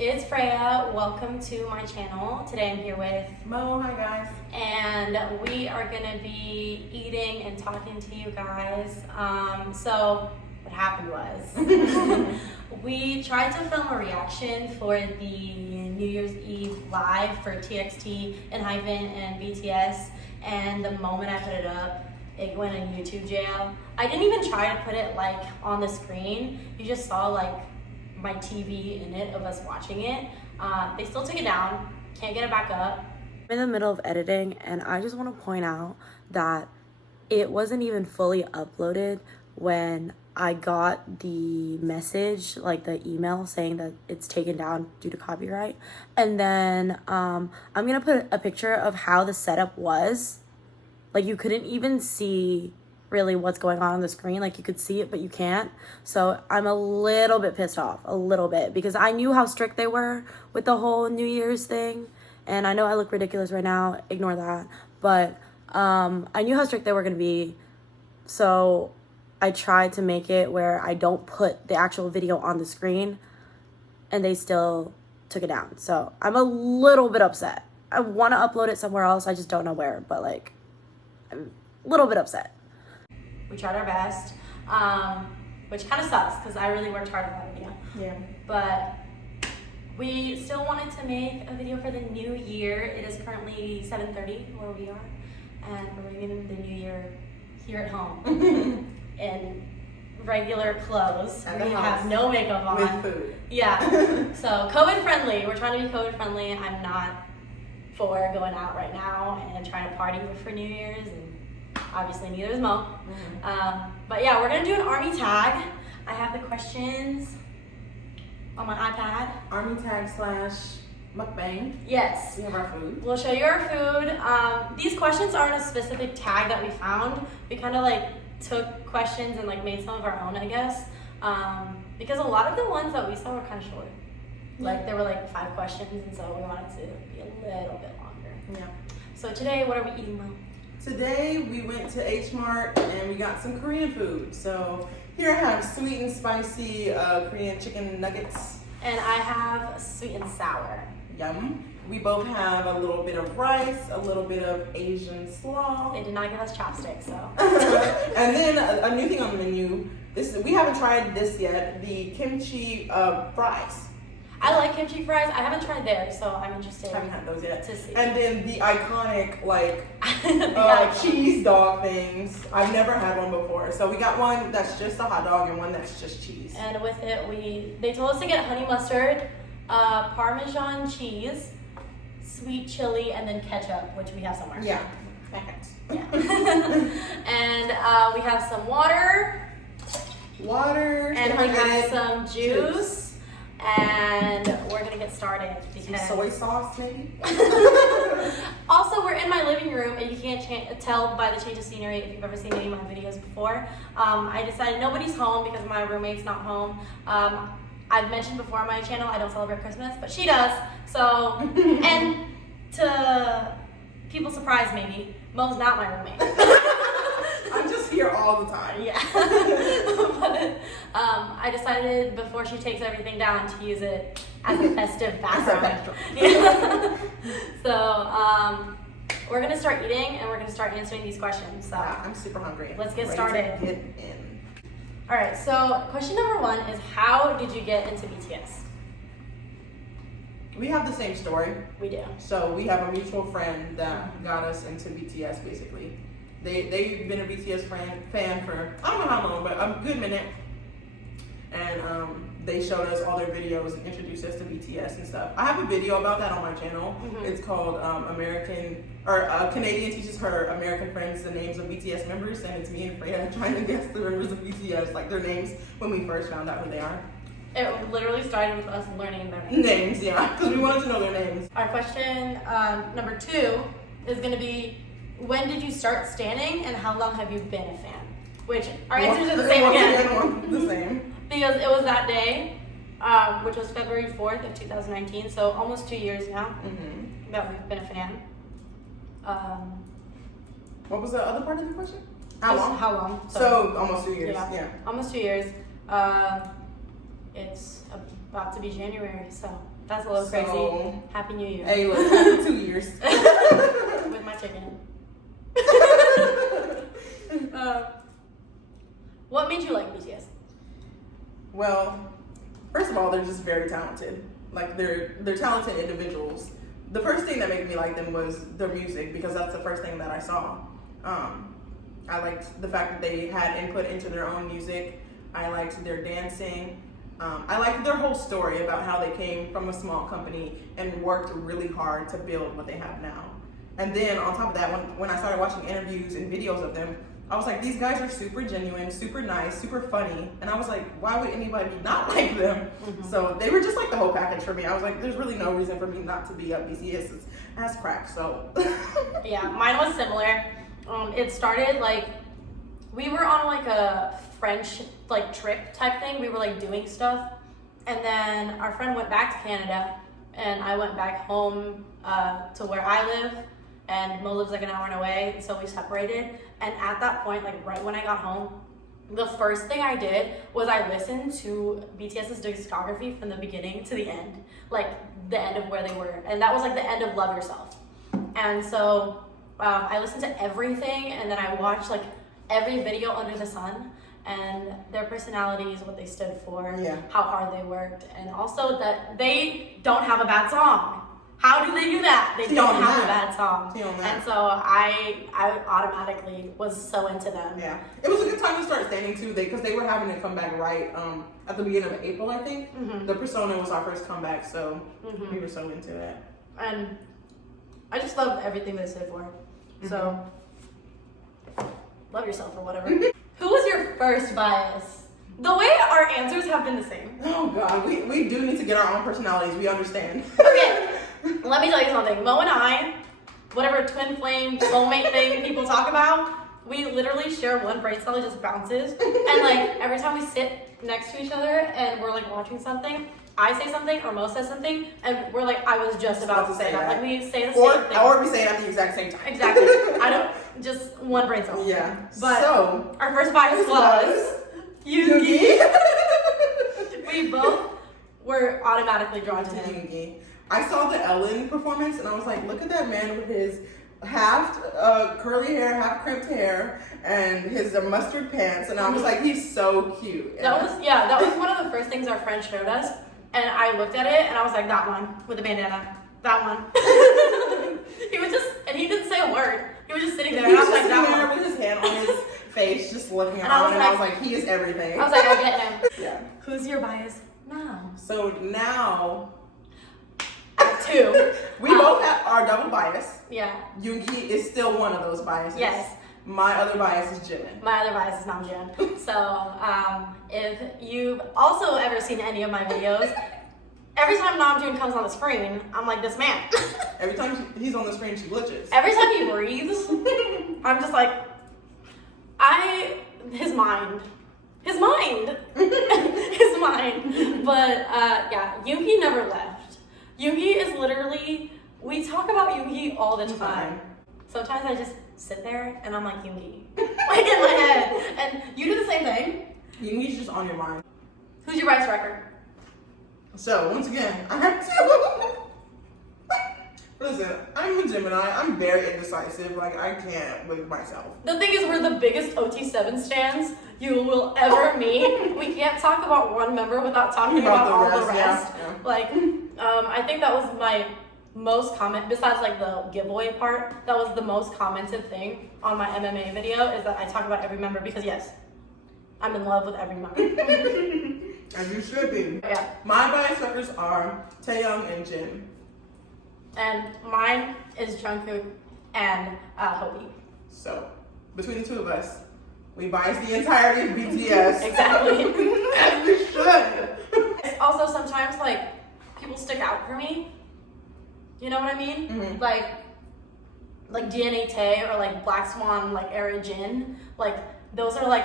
it's Freya. Welcome to my channel. Today I'm here with Mo. Hi guys. And we are gonna be eating and talking to you guys. So what happened was we tried to film a reaction for the New Year's Eve live for TXT, Enhypen, and BTS, and the moment I put it up, it went in YouTube jail. I didn't even try to put it like on the screen. You just saw like my TV in it of us watching it. They still took it down, can't get it back up. I'm in the middle of editing and I just want to point out that it wasn't even fully uploaded when I got the message, like the email saying that it's taken down due to copyright. And then I'm gonna put a picture of how the setup was. Like you couldn't even see really what's going on the screen. Like you could see it, but you can't. So I'm a little bit pissed off, a little bit, because I knew how strict they were with the whole New Year's thing. And I know I look ridiculous right now, ignore that. But I knew how strict they were gonna be. So I tried to make it where I don't put the actual video on the screen, and they still took it down. So I'm a little bit upset. I wanna upload it somewhere else, I just don't know where, but like, I'm a little bit upset. We tried our best, which kind of sucks because I really worked hard on that video. Yeah. But we still wanted to make a video for the new year. It is currently 7:30 where we are, and we're beginning the new year here at home in regular clothes. At the We house. have no makeup on. With food. Yeah. So COVID friendly. We're trying to be COVID friendly. I'm not for going out right now and trying to party for New Year's, and obviously neither is Mo. But yeah, we're gonna do an army tag. I have the questions on my iPad. Army tag / mukbang. Yes. We have our food. We'll show you our food. These questions aren't a specific tag that we found. We kind of like took questions and like made some of our own, I guess. Because a lot of the ones that we saw were kind of short. Like there were like 5 questions, and so we wanted to be a little bit longer. Yeah. So today, what are we eating, Mo? Today we went to H Mart and we got some Korean food. So here I have sweet and spicy Korean chicken nuggets. And I have sweet and sour. Yum. We both have a little bit of rice, a little bit of Asian slaw. They did not give us chopsticks, so. And then a new thing on the menu. We haven't tried this yet. The kimchi fries. I like kimchi fries. I haven't tried theirs, so I'm interested. Haven't had those yet. To see. And then the iconic like Yeah. cheese dog things. I've never had one before. So we got one that's just a hot dog and one that's just cheese. And with it, they told us to get honey mustard, Parmesan cheese, sweet chili, and then ketchup, which we have somewhere. Yeah. Yeah. And we have some water. Water. And we have some juice. And we're gonna get started because Soy sauce, maybe. Also, we're in my living room, and you can't tell by the change of scenery if you've ever seen any of my videos before. I decided nobody's home because my roommate's not home. I've mentioned before on my channel I don't celebrate Christmas, but she does. So, and to people's surprise, maybe Mo's not my roommate. I'm just here all the time. Yeah. But I decided before she takes everything down to use it as a festive background. Yeah. So we're gonna start eating and we're gonna start answering these questions. So I'm super hungry. Let's get Ready started. to get in. all right. So question number 1 is, how did you get into BTS? We have the same story. We do. So we have a mutual friend that got us into BTS basically. They've been a BTS fan for I don't know how long, but a good minute. And they showed us all their videos and introduced us to BTS and stuff. I have a video about that on my channel. It's called Canadian teaches her American friends the names of BTS members, and it's me and Freya trying to guess the members of BTS, like their names when we first found out who they are. It literally started with us learning their names. Names, yeah, because we wanted to know their names. Our question number 2 is gonna be, when did you start standing and how long have you been a fan? Which our answers are the same again. The same. Because it was that day, which was February 4th of 2019, so almost 2 years now that we've been a fan. What was the other part of the question? How long? How long? So almost 2 years. Yeah. Almost 2 years. It's about to be January, so that's a little crazy. Happy New Year. Hey, look, happy 2 years. With my chicken. What made you like BTS? Well, first of all, they're just very talented. Like they're talented individuals. The first thing that made me like them was their music, because that's the first thing that I saw. I liked the fact that they had input into their own music. I liked their dancing. I liked their whole story about how they came from a small company and worked really hard to build what they have now. And then on top of that, when I started watching interviews and videos of them, I was like, these guys are super genuine, super nice, super funny. And I was like, why would anybody not like them? Mm-hmm. So they were just like the whole package for me. I was like, there's really no reason for me not to be a BTS ass crack, so. Yeah, mine was similar. It started like, we were on like a French like trip type thing. We were like doing stuff. And then our friend went back to Canada and I went back home to where I live. And Mo lives like an hour away, so we separated. And at that point, like right when I got home, the first thing I did was I listened to BTS's discography from the beginning to the end, like the end of where they were. And that was like the end of Love Yourself. And so I listened to everything, and then I watched like every video under the sun, and their personalities, what they stood for, how hard they worked, and also that they don't have a bad song. How do they do that? They don't have a bad song. And so I automatically was so into them. Yeah. It was a good time to start standing too, because they were having to come back right at the beginning of April, I think. Mm-hmm. The Persona was our first comeback, so we were so into that. And I just loved everything they stood for. Mm-hmm. So, love yourself or whatever. Who was your first bias? The way our answers have been the same. Oh God, we do need to get our own personalities. We understand. Okay. Let me tell you something. Mo and I, whatever twin flame, soulmate thing people talk about, we literally share one brain cell, it just bounces. And like every time we sit next to each other and we're like watching something, I say something or Mo says something, and we're like, I was just about to say that. Like we say the same thing. Or we say it at the exact same time. Exactly. I don't, just one brain cell. Yeah. But so our first bias was Yoongi. We both were automatically drawn to him. Yoongi. I saw the Ellen performance and I was like, look at that man with his half curly hair, half crimped hair, and his mustard pants, and I was like, he's so cute. That was one of the first things our friend showed us, and I looked at it and I was like, that one with the bandana, that one. He didn't say a word. He was just sitting there. He was and I was just like, sitting that there with his hand on his face, just looking around, and I was like, he is everything. I was like, I get him. Yeah. Who's your bias now? So now. Two. We both have our double bias. Yeah. Yoongi is still one of those biases. Yes. My other bias is Jimin. My other bias is Namjoon. So, if you've also ever seen any of my videos, every time Namjoon comes on the screen, I'm like, this man. Every time he's on the screen, she glitches. Every time he breathes, I'm just like, his mind. His mind. But, yeah, Yoongi never left. Yoongi is literally, we talk about Yoongi all the time. Sometimes I just sit there and I'm like, Yoongi. Like in my head. And you do the same thing. Yoongi's just on your mind. Who's your bias record? So, once again, I have to. Listen, I'm a Gemini. I'm very indecisive. Like, I can't with myself. The thing is, we're the biggest OT7 stans you will ever meet. We can't talk about one member without talking about all the rest. Yeah. Like, I think that was my most besides like the giveaway part, that was the most commented thing on my MMA video, is that I talk about every member because yes, I'm in love with every member. And you should be. Yeah. My bias records are Taeyoung and Jin. And mine is Jungkook and Hobi. So, between the two of us, we bias the entirety of BTS. Exactly. As we should. It's also sometimes like people stick out for me. You know what I mean? Mm-hmm. Like DNA Tae or like Black Swan, like era Jin. Like those are like,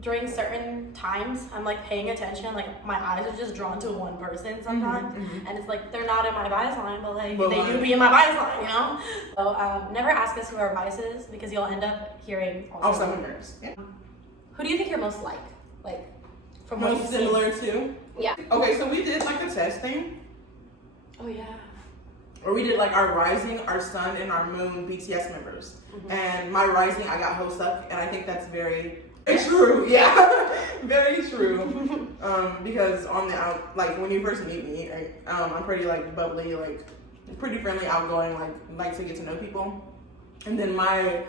during certain times, I'm like paying attention, like my eyes are just drawn to one person sometimes, and it's like they're not in my bias line, but like they do be in my bias line, you know? So never ask us who our bias is, because you'll end up hearing also members. Yeah. Who do you think you're most like? Like, from what most you've similar seen? to? Yeah. Okay, so we did like a testing Oh yeah. where we did like our rising, our sun, and our moon BTS members. And my rising, I got Hoseok, and I think that's very true. Yeah, very true. Because on the like when you first meet me, I'm pretty like bubbly, like pretty friendly, outgoing, like to get to know people. And then my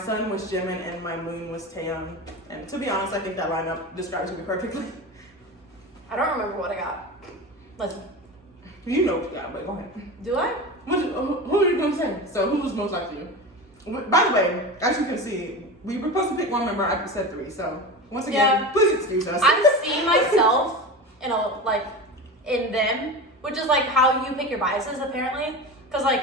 sun was Jimin and my moon was Taeyong. And to be honest, I think that lineup describes me perfectly. I don't remember what I got. Listen. You know what you got, but go ahead. Do I? Who are you gonna say? So who was most like you? By the way, as you can see, we were supposed to pick one member. I said 3. So once again, please excuse us. I see myself in them, which is like how you pick your biases apparently. Cause like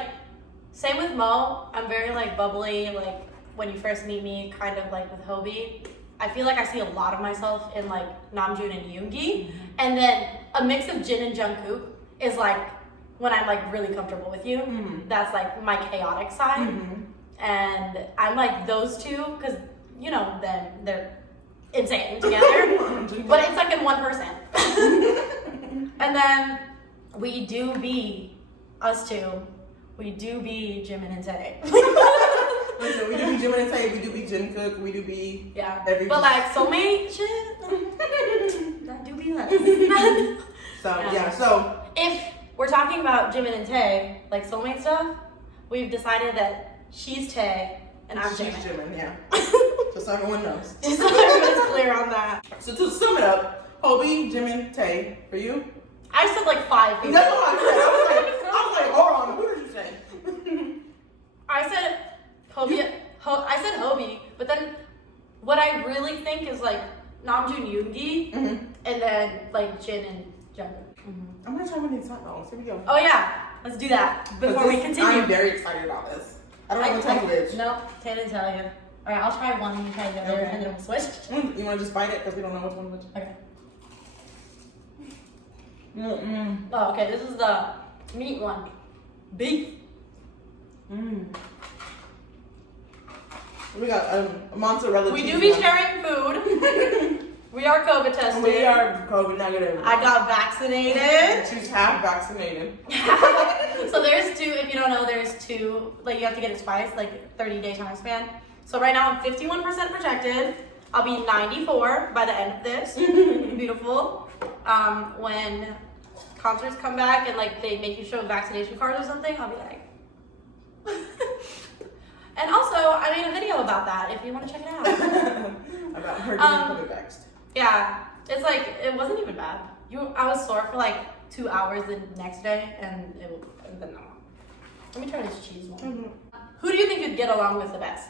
same with Mo, I'm very like bubbly. Like when you first meet me, kind of like with Hobie. I feel like I see a lot of myself in like Namjoon and Yoongi, and then a mix of Jin and Jungkook is like when I'm like really comfortable with you. That's like my chaotic side, and I'm like those two because you know them, they're insane together, but it's like in one person. And then we do be us two. We do be Jimin and Tae. Listen, we do be Jimin and Tae, we do be Jungkook, we do be but like Soulmate shit, that do be us. So if we're talking about Jimin and Tae, like Soulmate stuff, we've decided that she's Tae and I'm she's Jimin. Yeah. Just so everyone knows. Just so everyone's clear on that. So to sum it up, Hobie, Jimin, Tae, for you? I said like 5 people. That's what I said. I was like, hold on, who did you say? I said Hobie. I said Hobie, but then what I really think is like Namjoon, Yoongi, and then like Jin and Jungkook. I'm gonna try one of these hot dogs. Here we go. Oh yeah, let's do that before we continue. I'm very excited about this. I don't know what type of it. No, Tay didn't tell you. All right, I'll try one and you try the other, and then we'll switch. You want to just bite it because we don't know which one which. Okay. Oh, okay. This is the meat one. Beef. We got mozzarella. We do be sharing food. We are COVID tested. We are COVID negative. I got vaccinated. She's half vaccinated. So there's 2. If you don't know, there's 2. Like you have to get it twice, like 30-day time span. So right now I'm 51% protected. I'll be 94 by the end of this. Beautiful. When concerts come back and like they make you show vaccination cards or something, I'll be like. And also, I made a video about that if you want to check it out. About her getting COVID vaxxed. Yeah, it's like it wasn't even bad. I was sore for like 2 hours the next day, and then no. Let me try this cheese one. Who do you think you'd get along with the best?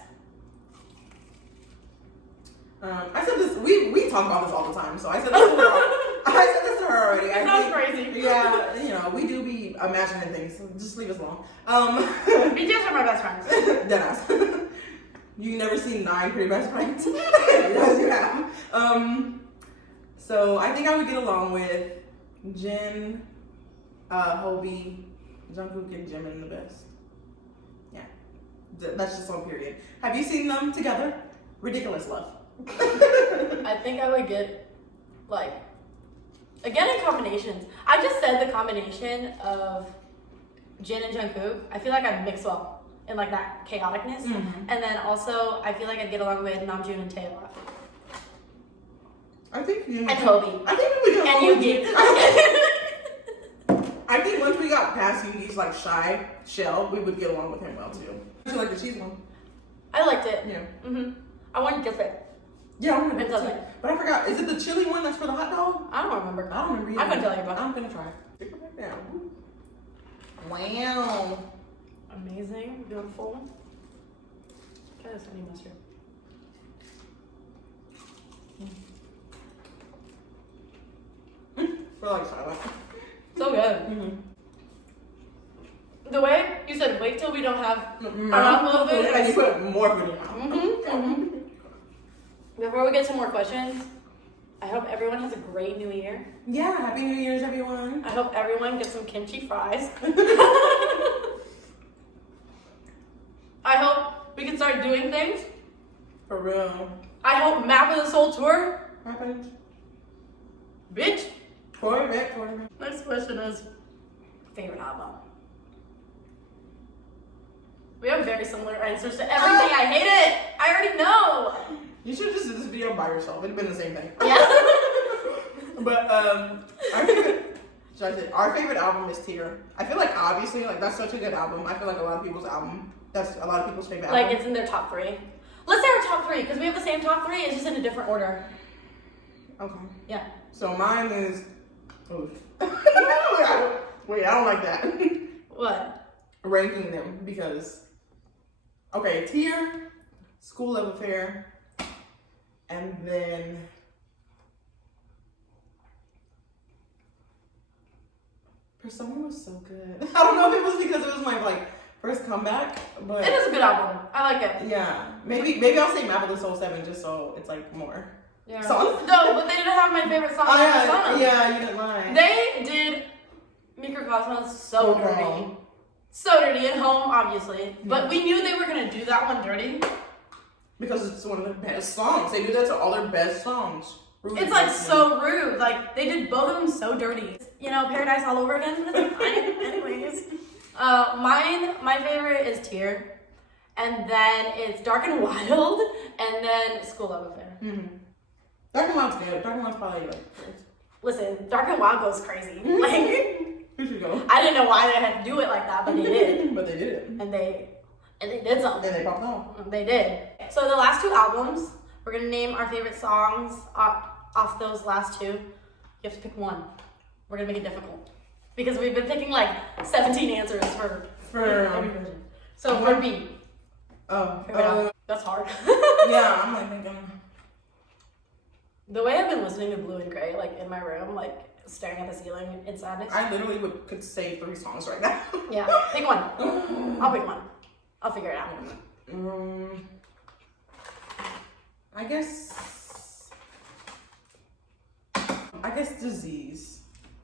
I said this. We talk about this all the time, so I said this to her. I said this to her already. Sounds crazy. Yeah, you know, we do be imagining things. So just leave us alone. BTS are my best friends. Deadass. You never seen 9 Pretty Best Friends? Yes, you have. So I think I would get along with Jin, Hobie, Jungkook, and Jimin the best. Yeah, that's just on period. Have you seen them together? Ridiculous love. I think I would get, like, again in combinations. I just said the combination of Jin and Jungkook. I feel like I'd mix well in like that chaoticness. And then also I feel like I'd get along with Namjoon and Tae a lot. I think and Hobie. I think we would get along and Yoongi. I think once we got past Yoongi's like shy shell, we would get along with him well too. You like the cheese one? I liked it. Yeah. I want different. Yeah, I want It's okay. But I forgot. Is it the chili one that's for the hot dog? I don't remember. I don't remember either. I couldn't tell you about. I'm gonna try. Stick it back down. Wow. Amazing, beautiful. Try this honey mustard. We're like silent. So good. The way you said, wait till we don't have enough food, and you put more food in. Before we get to more questions, I hope everyone has a great new year. Yeah, happy New Year's, everyone. I hope everyone gets some kimchi fries. I hope we can start doing things. For real. I hope Map of the Soul tour. Happened. Bitch. For a bit. Next question is favorite album. We have very similar answers to everything. I hate it. I already know. You should just do this video by yourself. It'd been the same thing. Yeah. But our favorite album is Tear. I feel like obviously like that's such a good album. I feel like a lot of people's favorite Like album. it's in their top 3. Let's say our top 3 because we have the same top 3. It's just in a different order. Okay. Yeah. So mine is. Oof. Wait, I don't like that. What? Ranking them because. Okay, Tear, School Love Affair, and then. Persona was so good. I don't know if it was because it was my like first comeback, but It is a good album. I like it. yeah, maybe I'll say Map of the Soul 7 just so it's like more. Yeah. Songs? No, but they didn't have my favorite song. Oh yeah, you didn't lie. They did Microcosmos so dirty. Home. So dirty at home, obviously. But we knew they were gonna do that one dirty. Because it's one of their best songs. They do that to all their best songs. Rude It's like Awakening. so rude. Like they did both of them so dirty. You know, Paradise all over again. That's fine. Anyways. My favorite is Tear. And then it's Dark and Wild. And then School Love Affair. Mm-hmm. Dark and Wild's good. Dark and Wild's probably like first. Listen, Dark and Wild goes crazy. Like Here should go. I didn't know why they had to do it like that, but they did. But they did it. And they did something. And they popped off. They did. So the last 2 albums, we're gonna name our favorite songs off those last 2. You have to pick one. We're gonna make it difficult because we've been picking like 17 answers for every version. So for B, that's hard. Yeah, I'm like thinking. The way I've been listening to Blue and Gray, like in my room, like staring at the ceiling in sadness. I literally could say 3 songs right now. Yeah, pick one. I'll pick one. I'll figure it out. I guess Disease.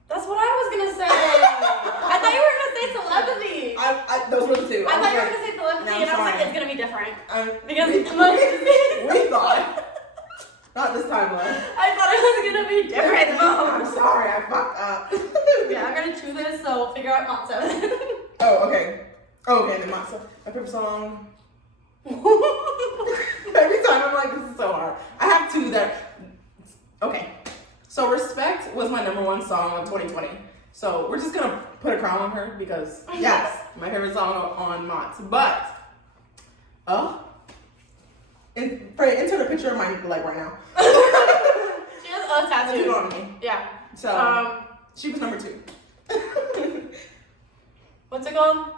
That's what I was gonna say. I thought you were gonna say Telepathy. Those were the 2. I thought you were gonna say Telepathy, No, and I was like, sorry. it's gonna be different. Because we thought. Not this time, though. I thought it was gonna be different. I'm sorry, I fucked up. Yeah, I'm gonna chew this, so figure out Mont 7. Oh, okay. Then my favorite song. Every time I'm like, this is so hard. I have 2 that. Okay. So Respect was my #1 song of 2020. So we're just gonna put a crown on her because yes, my favorite song on Mont. But insert a picture of my leg right now. She has a tattoo on me. Yeah. So she was number 2. What's it called?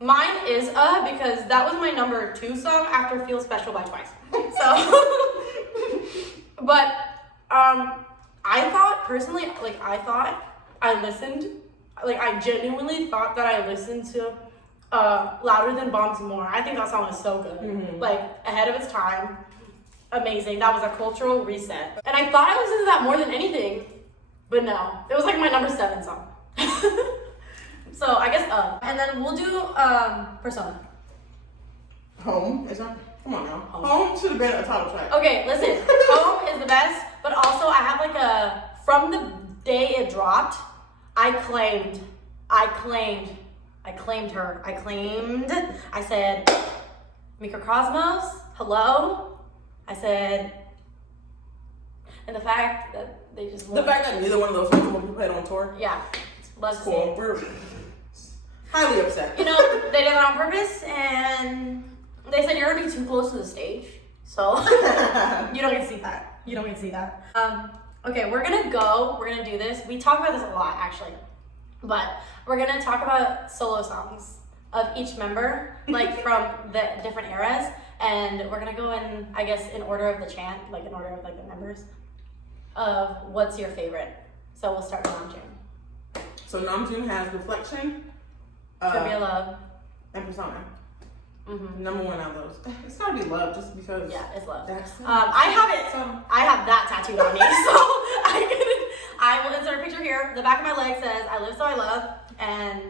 Mine is because that was my number 2 song after Feel Special by Twice. So, but I thought personally, like I genuinely thought that I listened to Louder Than Bombs more. I think that song is so good. Mm-hmm. Like ahead of its time. Amazing. That was a cultural reset. And I thought I listened to that more than anything, but no. It was like my number 7 song. So I guess and then we'll do Persona. Home is that? Come on now. Home should have been a title track. Okay, listen. Home is the best, but also I have like from the day it dropped, I claimed her. I said, Microcosmos, hello. I said, and the fact that they just The fact that neither one of those songs will be played on tour. Yeah, love to see Cool. it. We're highly upset. You know, they did it on purpose, and they said you're already too close to the stage, so you don't get to see that. Okay, we're gonna do this. We talk about this a lot, actually, but we're gonna talk about solo songs of each member, like from the different eras, and we're gonna go in, I guess, in order of the chant, like in order of like the members of what's your favorite. So we'll start with Namjoon. So Namjoon has Reflection, Trivia Love. and Persona. Mm-hmm. Number 1 out of those. It's gotta be Love, just because. Yeah, it's Love. That's I have that tattooed on me, so I will insert a picture here. The back of my leg says, I live so I love, and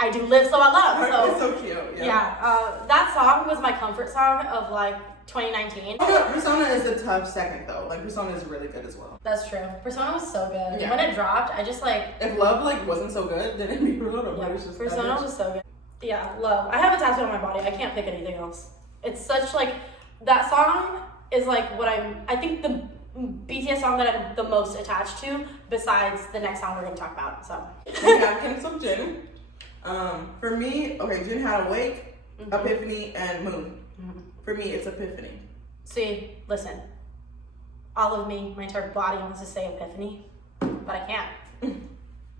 I do live, so I love. It's so cute. That song was my comfort song of like 2019. Persona is a tough second though. Like Persona is really good as well. That's true. Persona was so good. Yeah. When it dropped, I just like. If Love like wasn't so good, then it'd be Persona. Yeah, But it's just Persona was so good. Yeah, Love. I have a tattoo on my body. I can't pick anything else. It's such like that song is like what I think the BTS song that I'm the most attached to, besides the next song we're gonna talk about. So. We have Kim Jin. For me, okay, Jin had Awake, Epiphany, and Moon. For me, it's Epiphany. See, listen. All of me, my entire body wants to say Epiphany, but I can't.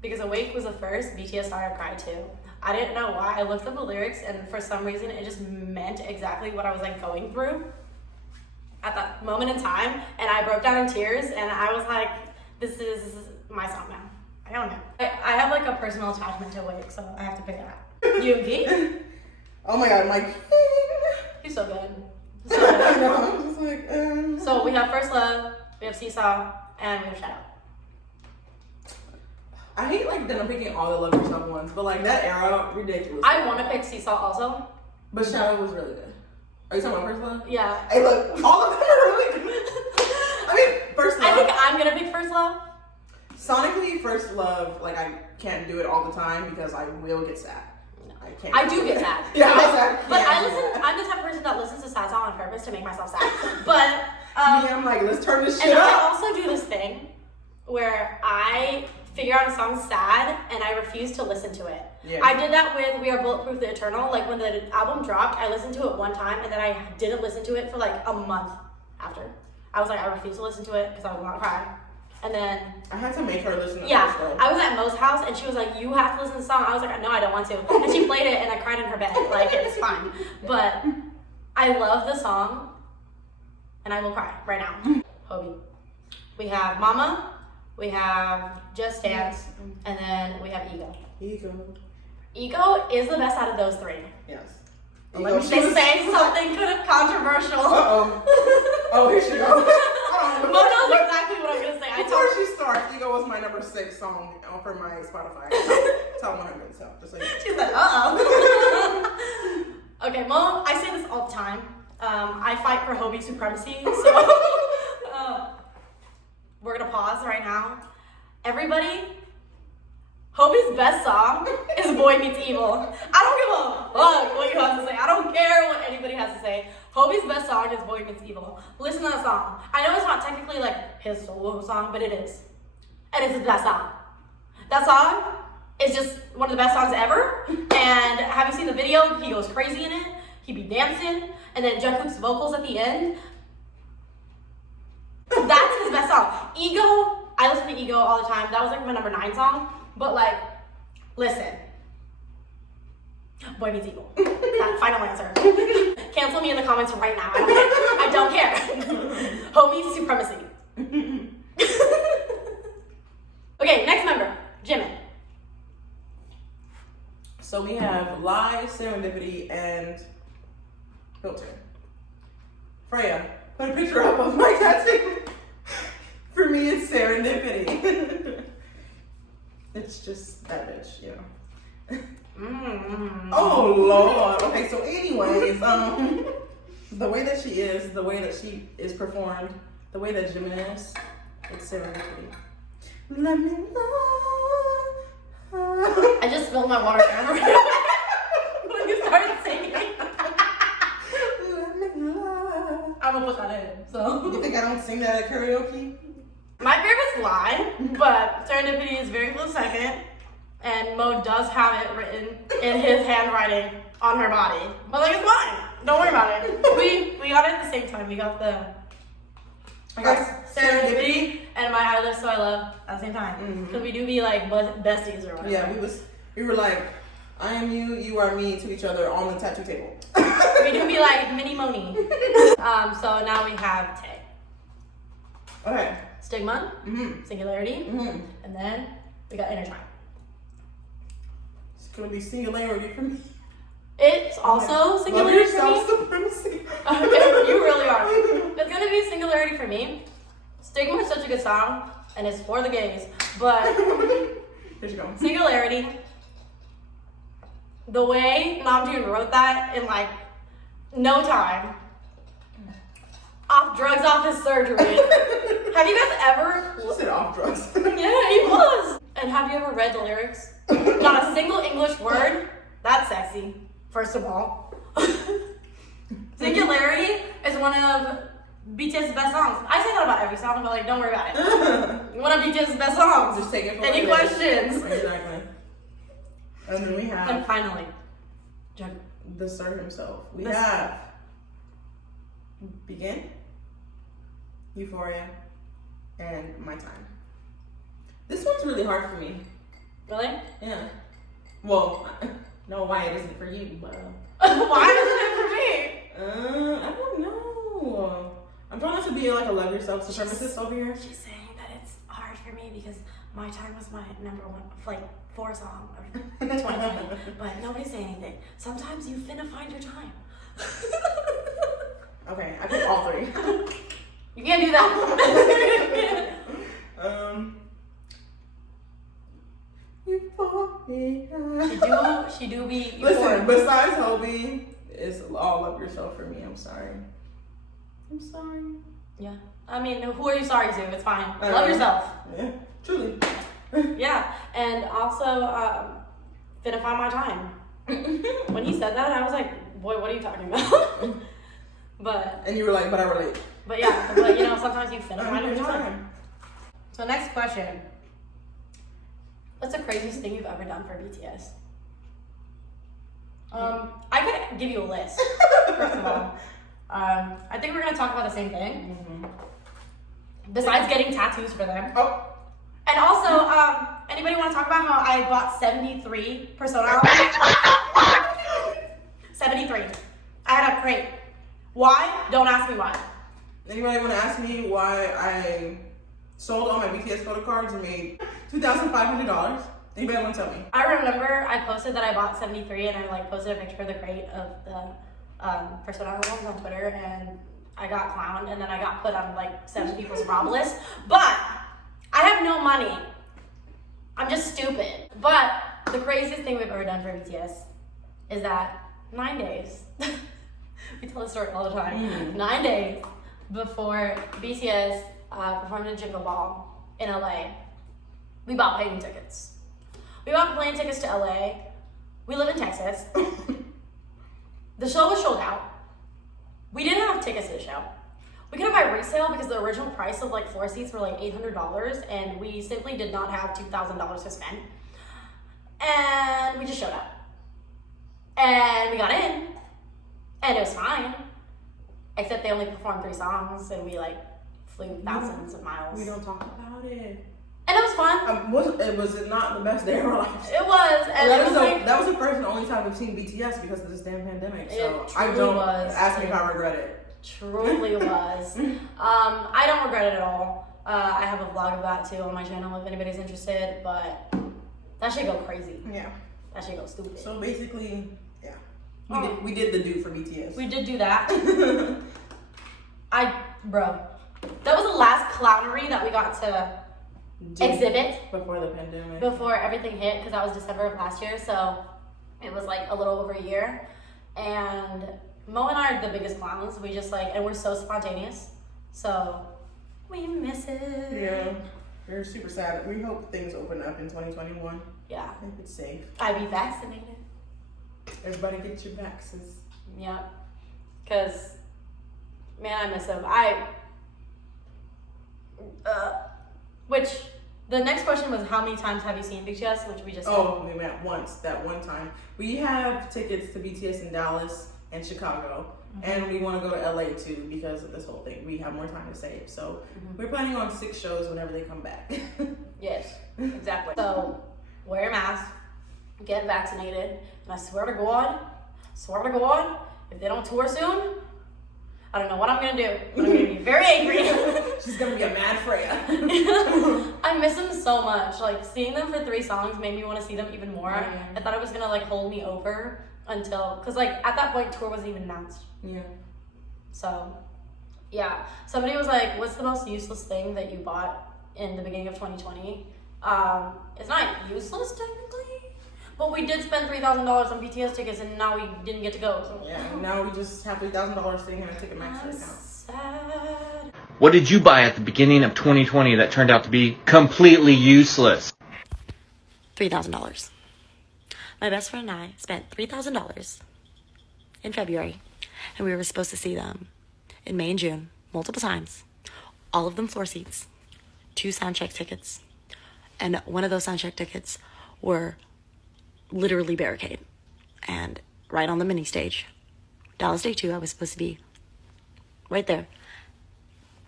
Because Awake was the first BTS song I cried to. I didn't know why. I looked up the lyrics, and for some reason, it just meant exactly what I was like going through at that moment in time. And I broke down in tears, and I was like, this is my song now. I don't know. I have like a personal attachment to Awake, so I have to pick it out. You and Pete? Oh my god, Mike. He's so good. So good. I know, I'm just like, So we have First Love, we have Seesaw, and we have Shadow. I hate like that I'm picking all the Love Yourself ones, but like that era, ridiculous. I want to pick Seesaw also. But Shadow was really good. Are you talking about First Love? Yeah. Hey, look, all of them are really good. I mean, First Love. I think I'm gonna pick First Love. Sonically, First Love, like I can't do it all the time because I will get sad. I can't. I do get sad. Yeah, but I listen. I'm the type of person that listens to sad songs on purpose to make myself sad. But me, I'm like, let's turn this shit and up. I also do this thing where I figure out a song's sad and I refuse to listen to it. Yeah. I did that with We Are Bulletproof the Eternal. Like when the album dropped, I listened to it one time and then I didn't listen to it for like a month after. I was like, I refuse to listen to it because I was gonna cry. And then I had to make her listen to yeah, First Love. I was at Mo's house and she was like, you have to listen to the song. I was like, no, I don't want to. And she played it and I cried in her bed. Like, it's fine. But I love the song and I will cry right now. Hobie. We have Mama, we have Just Dance, and then we have Ego. Ego is the best out of those three. Yes. Let me say something kind of controversial. Oh, here she goes. Mo knows exactly what I'm going to say. Before she starts, Ego was my number 6 song for my Spotify. Top 100, so just like She's like, uh-oh. Okay, Mo, I say this all the time. I fight for Hobie supremacy, so we're going to pause right now. Everybody, Hobie's best song is Boy Meets Evil. I don't give a fuck what you have to say. I don't care what anybody has to say. Hobie's best song is Boy Meets Evil. Listen to that song. I know it's not technically like his solo song, but it is. And it's his best song. That song is just one of the best songs ever. And have you seen the video? He goes crazy in it. He be dancing. And then Jungkook's vocals at the end. That's his best song. Ego, I listen to Ego all the time. That was like my number 9 song. But like, listen. Boy Meets Evil. That final answer. Cancel me in the comments right now. I don't care. Hobie supremacy. Okay, next member, Jimin. So we have Lie, Serendipity, and Filter. Freya, put a picture up of my tattoo. For me, it's Serendipity. It's just that bitch, you know. Oh Lord. Okay, so anyways, the way that she is, the way that she is performed, the way that Jimin is, it's Serendipity. Let me know. I just spilled my water everywhere when you started singing. Let me know. I'm gonna put that in. So You think I don't sing that at karaoke? my favorite's Lie, but Serendipity is very close second. And Mo does have it written in his handwriting on her body. But like, it's mine. Don't worry about it. We got it at the same time. We got Serendipity and My I Live So I Love at the same time. Because we do be like besties or whatever. Yeah, we were like, I am you, you are me to each other on the tattoo table. We do be like mini Moni. So now we have Tay. Okay. Stigma, Singularity, and then we got Inner Child. It's gonna be Singularity for me. It's also Singularity for me. Supremacy. You really are. It's gonna be Singularity for me. Stigma is such a good song, and it's for the gays. But Here you go. Singularity, the way Namjoon wrote that in like no time. Off drugs, off his surgery. Have you guys ever? She said off drugs. Yeah, he was. And have you ever read the lyrics? Not a single English word. That's sexy. First of all, Singularity is one of BTS's best songs. I say that about every song, but like, don't worry about it. One of BTS's best songs. Just take it for Any questions? Exactly. And then we have. And finally, the sir himself. We have Begin, Euphoria, and My Time. This one's really hard for me. Really? Yeah. Well, no, why it isn't for you, but why isn't it for me? I don't know. I'm trying not to be like a love yourself supremacist over here. She's saying that it's hard for me because My Time was my number one, like 4 song of 2020, but nobody's saying anything. Sometimes you finna find your time. Okay, I picked all 3. You can't do that. She do be. Listen, besides Hobie, it's all Love Yourself for me. I'm sorry. Yeah. I mean, who are you sorry to? It's fine. Love yourself. Yeah, truly. Yeah, and also, finna find my time. When he said that, I was like, boy, what are you talking about? But. And you were like, but I relate. But yeah, but you know, sometimes you finna find your time. So next question. What's the craziest thing you've ever done for BTS? I could give you a list, first of all. I think we're gonna talk about the same thing. Mm-hmm. Besides getting tattoos for them. Oh. And also, anybody want to talk about how I bought 73 Persona albums? 73. I had a crate. Why? Don't ask me why. Anybody want to ask me why I sold all my BTS photo cards and made $2,500? Anybody want to tell me? I remember I posted that I bought 73 and I like posted a picture of the crate of the Persona albums on Twitter, and I got clowned, and then I got put on like 7 people's rob list. But I have no money. I'm just stupid. But the craziest thing we've ever done for BTS is that 9 days, we tell the story all the time, 9 days before BTS performed in Jingle Ball in LA, we bought plane tickets. We bought plane tickets to LA. We live in Texas. The show was sold out. We didn't have tickets to the show. We couldn't buy resale because the original price of like 4 seats were like $800, and we simply did not have $2,000 to spend. And we just showed up. And we got in, and it was fine. Except they only performed 3 songs, and we like flew thousands of miles. We don't talk about it. And it was fun. Was it not the best day of our lives? It was. And that was the first and only time we've seen BTS because of this damn pandemic. So I don't ask me if I regret it. Truly was. I don't regret it at all. I have a vlog of that too on my channel if anybody's interested, but that should go crazy. Yeah. That should go stupid. So basically, yeah. We did the do for BTS. We did do that. Bro, that was the last clownery that we got to exhibit before the pandemic. Before everything hit, because that was December of last year, so it was like a little over a year. And Mo and I are the biggest clowns. We just like, and we're so spontaneous, so we miss it. Yeah, we're super sad. We hope things open up in 2021. Yeah. I think it's safe. I be vaccinated. Everybody get your vaxes. Yeah. Because, man, I miss them. Which, the next question was how many times have you seen BTS, which we just said. Oh, we went once, that one time. We have tickets to BTS in Dallas and Chicago. And we want to go to LA too because of this whole thing. We have more time to save. So we're planning on 6 shows whenever they come back. Yes, exactly. So wear a mask, get vaccinated, and I swear to God, if they don't tour soon, I don't know what I'm gonna do, but I'm gonna be very angry. She's gonna be a mad Freya. I miss them so much. Like, seeing them for 3 songs made me want to see them even more. Yeah. I thought it was gonna like hold me over until, cause like at that point tour wasn't even announced. Yeah. So, yeah. Somebody was like, "What's the most useless thing that you bought in the beginning of 2020?" It's not useless technically, But we did spend $3,000 on BTS tickets, and now we didn't get to go. So. Yeah, now we just have $3,000 sitting here in Ticketmaster account. Sad. What did you buy at the beginning of 2020 that turned out to be completely useless? $3,000. My best friend and I spent $3,000 in February, and we were supposed to see them in May and June, multiple times. All of them floor seats, 2 soundcheck tickets, and one of those soundcheck tickets were literally barricade, and right on the mini stage. Dallas Day 2, I was supposed to be right there.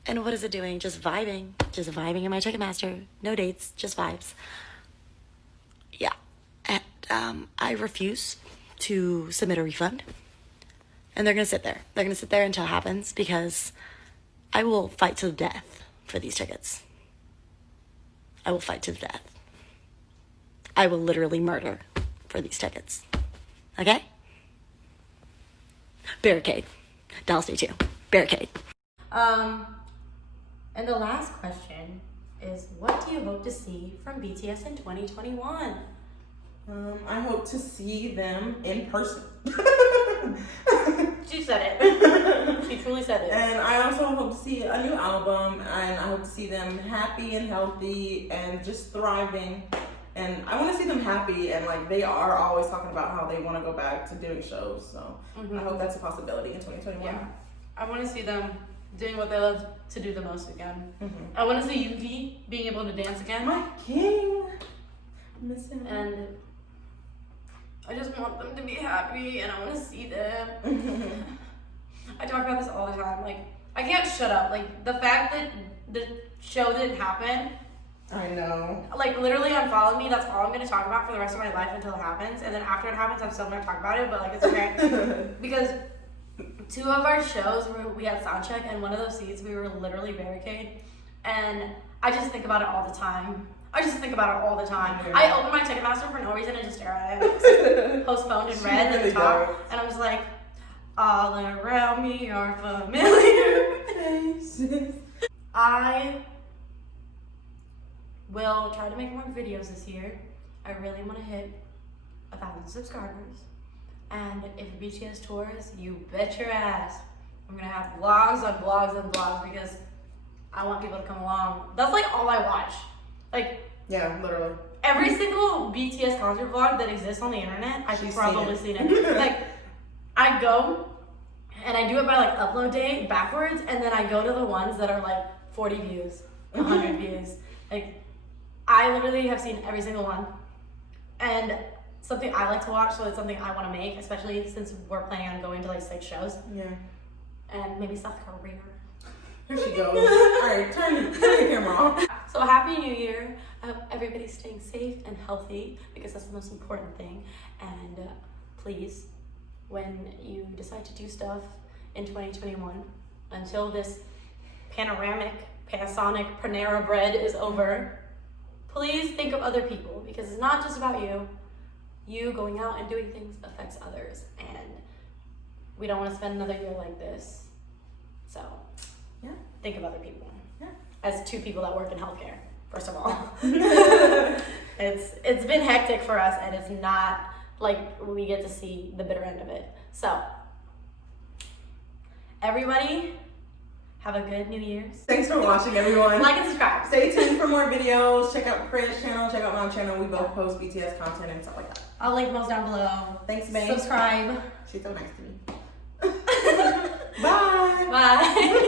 And what is it doing? Just vibing in my Ticketmaster. No dates, just vibes. Yeah, and I refuse to submit a refund, and they're gonna sit there. They're gonna sit there until it happens, because I will fight to the death for these tickets. I will fight to the death. I will literally murder for these tickets. Okay? Barricade. Dallas Day 2. Barricade. And the last question is, what do you hope to see from BTS in 2021? I hope to see them in person. She said it. She truly said it. And I also hope to see a new album, and I hope to see them happy and healthy and just thriving. And I want to see them happy, and like they are always talking about how they want to go back to doing shows. So I hope that's a possibility in 2021. Yeah. I want to see them doing what they love to do the most again. I want to see Yuki being able to dance again. My king. Miss him. And I just want them to be happy, and I want to see them. I talk about this all the time. Like, I can't shut up. Like, the fact that the show didn't happen, I know. like, literally unfollow me. That's all I'm going to talk about for the rest of my life until it happens. And then after it happens, I'm still going to talk about it, but, like, it's okay. Because 2 of our shows, we had soundcheck, and one of those seats, we were literally barricade. And I just think about it all the time. Yeah. I open my Ticketmaster for no reason and just stare at it. Postponed in red at the really top. does. And I was like, all around me are familiar faces. I will try to make more videos this year. I really want to hit 1,000 subscribers. And if BTS tours, you bet your ass I'm gonna have vlogs on vlogs on vlogs, because I want people to come along. That's like all I watch. Like, Yeah, literally. every single BTS concert vlog that exists on the internet, I've She's probably seen it. Like, I go and I do it by like upload date backwards, and then I go to the ones that are like 40 views, 100 views. Like, I literally have seen every single one. And something I like to watch, so it's something I want to make, especially since we're planning on going to like 6 shows. Yeah. And maybe South Korea. Here she goes. All right, turn the camera off. So happy New Year. I hope everybody's staying safe and healthy, because that's the most important thing. And please, when you decide to do stuff in 2021, until this panoramic, Panasonic, Panera bread is over, please think of other people, because it's not just about you. You going out and doing things affects others, and we don't want to spend another year like this. So, Yeah. think of other people. Yeah. As 2 people that work in healthcare, first of all. It's been hectic for us, and it's not like we get to see the bitter end of it. So, everybody, have a good New Year's. Thanks for watching, everyone. Like and subscribe. Stay tuned for more videos. Check out Freya's channel. Check out my channel. We both post BTS content and stuff like that. I'll link most down below. Thanks, babe. Subscribe. She's so nice to me. Bye. Bye.